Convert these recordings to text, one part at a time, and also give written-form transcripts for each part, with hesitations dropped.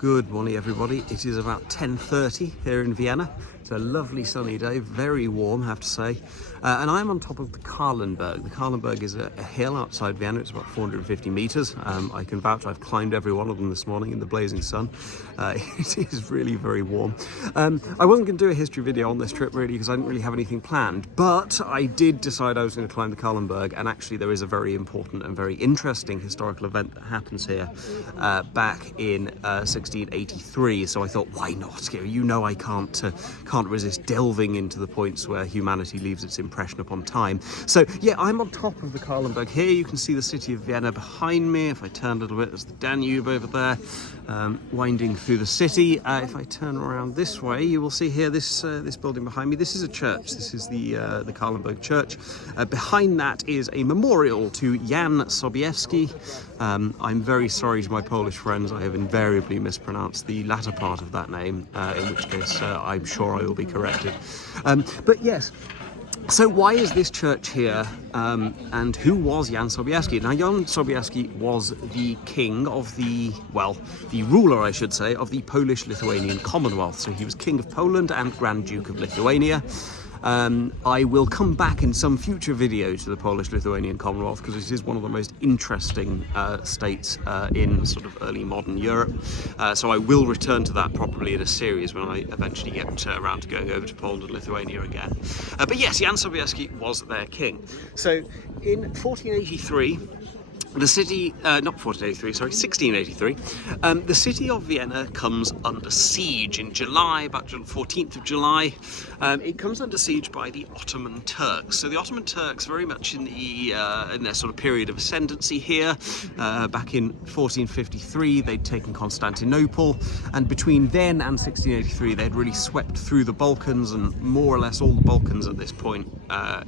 Good morning, everybody. It is about 10:30 here in Vienna. It's a lovely sunny day, very warm, I have to say. And I'm on top of the Kahlenberg. The Kahlenberg is a hill outside Vienna. It's about 450 meters. I can vouch I've climbed every one of them this morning in the blazing sun. It is really very warm. I wasn't going to do a history video on this trip really because I didn't really have anything planned, but I did decide I was going to climb the Kahlenberg, and actually there is a very important and very interesting historical event that happens here back in 1683. So I thought, why not? You know, I can't resist delving into the points where humanity leaves its impression upon time. So yeah, I'm on top of the Kahlenberg here. You can see the city of Vienna behind me. If I turn a little bit, there's the Danube over there, winding through the city. If I turn around this way, you will see here this building behind me. This is a church. This is the Kahlenberg church. Behind that is a memorial to Jan Sobieski. I'm very sorry to my Polish friends. I have invariably mispronounced the latter part of that name, in which case I'm sure I will be corrected. But yes, so why is this church here, and who was Jan Sobieski? Now, Jan Sobieski was the king of the ruler, I should say, of the Polish-Lithuanian Commonwealth. So he was king of Poland and Grand Duke of Lithuania. I will come back in some future video to the Polish-Lithuanian Commonwealth because it is one of the most interesting states in sort of early modern Europe. So I will return to that probably in a series when I eventually get around to going over to Poland and Lithuania again. But yes, Jan Sobieski was their king. So in 1483, the city, not 1483, sorry, 1683, the city of Vienna comes under siege in July, about 14th of July. It comes under siege by the Ottoman Turks. So the Ottoman Turks, very much in their sort of period of ascendancy here. Back in 1453, they'd taken Constantinople, and between then and 1683, they'd really swept through the Balkans, and more or less all the Balkans at this point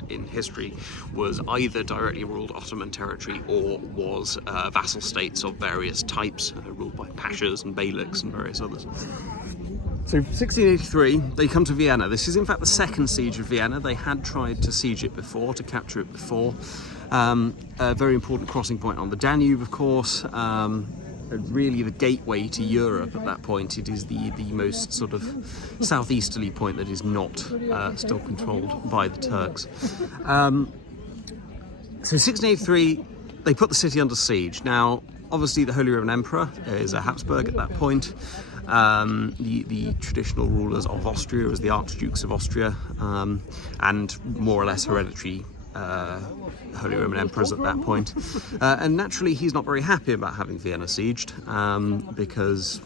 in history was either directly ruled Ottoman territory or was vassal states of various types, ruled by pashas and beyliks and various others. So 1683, they come to Vienna. This is in fact the Second Siege of Vienna. They had tried to siege it before, to capture it before. A very important crossing point on the Danube, of course. Really the gateway to Europe at that point. It is the most sort of southeasterly point that is not still controlled by the Turks. So 1683, they put the city under siege. Now, obviously the Holy Roman Emperor is a Habsburg at that point. The traditional rulers of Austria as the Archdukes of Austria, and more or less hereditary Holy Roman Emperors at that point. And naturally he's not very happy about having Vienna sieged, because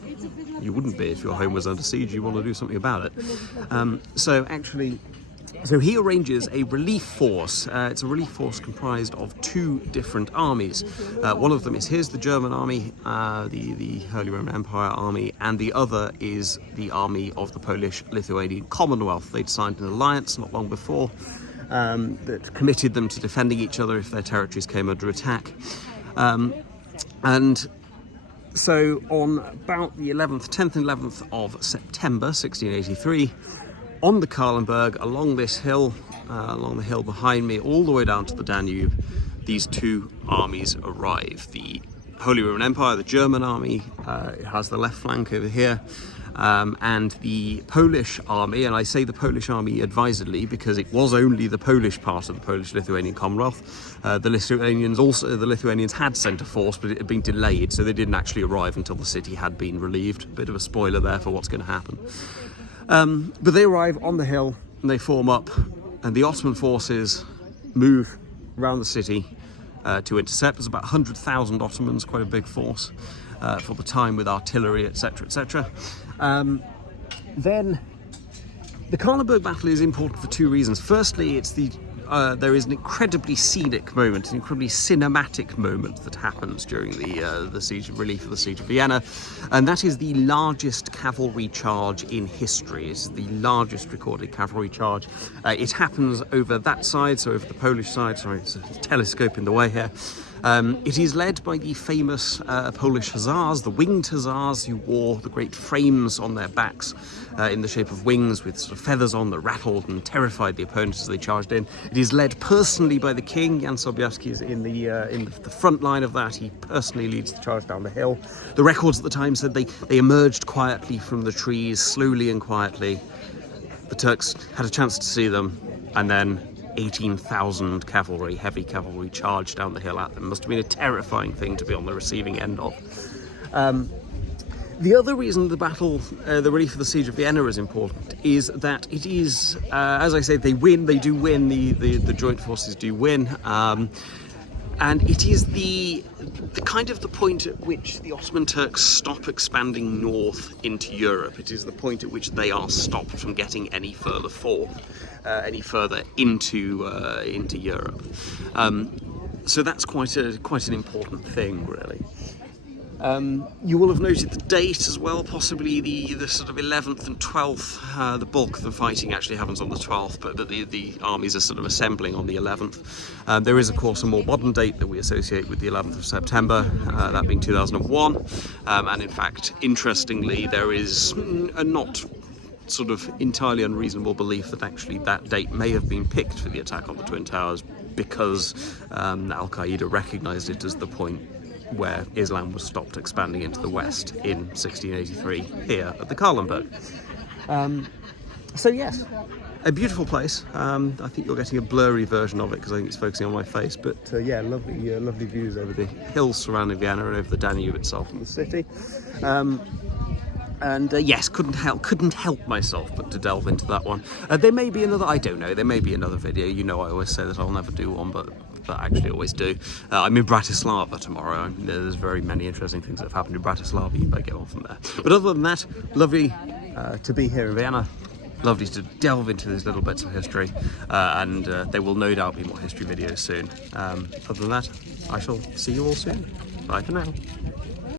you wouldn't be if your home was under siege. You want to do something about it. So he arranges a relief force. It's a relief force comprised of two different armies. One of them is the German army, the Holy Roman Empire army, and the other is the army of the Polish-Lithuanian Commonwealth. They'd signed an alliance not long before that committed them to defending each other if their territories came under attack. And so on about the 10th and 11th of September 1683, on the Kahlenberg, along this hill, along the hill behind me, all the way down to the Danube, these two armies arrive. The Holy Roman Empire, the German army, has the left flank over here, and the Polish army, and I say the Polish army advisedly because it was only the Polish part of the Polish-Lithuanian Commonwealth. The Lithuanians had sent a force, but it had been delayed, so they didn't actually arrive until the city had been relieved. A bit of a spoiler there for what's going to happen. But they arrive on the hill and they form up, and the Ottoman forces move around the city to intercept. There's about 100,000 Ottomans, quite a big force for the time, with artillery, etc., etc. Then the Kahlenberg battle is important for two reasons. Firstly, it's there is an incredibly scenic moment, an incredibly cinematic moment that happens during the siege of relief of the Siege of Vienna, and that is the largest cavalry charge in history. It's the largest recorded cavalry charge. It happens over that side, so over the Polish side. Sorry, it's a telescope in the way here. It is led by the famous Polish hussars, the winged hussars, who wore the great frames on their backs in the shape of wings with sort of feathers on that rattled and terrified the opponents as they charged in. It is led personally by the king. Jan Sobieski is in the front line of that. He personally leads the charge down the hill. The records at the time said they emerged quietly from the trees, slowly and quietly. The Turks had a chance to see them, and then 18,000 cavalry, heavy cavalry, charged down the hill at them. Must have been a terrifying thing to be on the receiving end of. The other reason the battle, the relief of the Siege of Vienna is important is that it is, as I say, they do win, the joint forces do win, and it is the kind of the point at which the Ottoman Turks stop expanding north into Europe. It is the point at which they are stopped from getting any further into Europe. So that's quite an important thing, really. You will have noted the date as well, possibly the sort of 11th and 12th. The bulk of the fighting actually happens on the 12th, but the armies are sort of assembling on the 11th. There is, of course, a more modern date that we associate with the 11th of September, that being 2001. And in fact, interestingly, there is a not sort of entirely unreasonable belief that actually that date may have been picked for the attack on the Twin Towers because Al-Qaeda recognized it as the point where Islam was stopped expanding into the West in 1683 here at the Kahlenberg. So yes, a beautiful place. I think you're getting a blurry version of it because I think it's focusing on my face, but yeah, lovely views over the hills surrounding Vienna and over the Danube itself and the city. And yes, couldn't help myself but to delve into that one. There may be another, I don't know, there may be another video. You know I always say that I'll never do one, but I actually always do. I'm in Bratislava tomorrow. There's very many interesting things that have happened in Bratislava. You better get on from there. But other than that, lovely to be here in Vienna. Lovely to delve into these little bits of history. And there will no doubt be more history videos soon. Other than that, I shall see you all soon. Bye for now.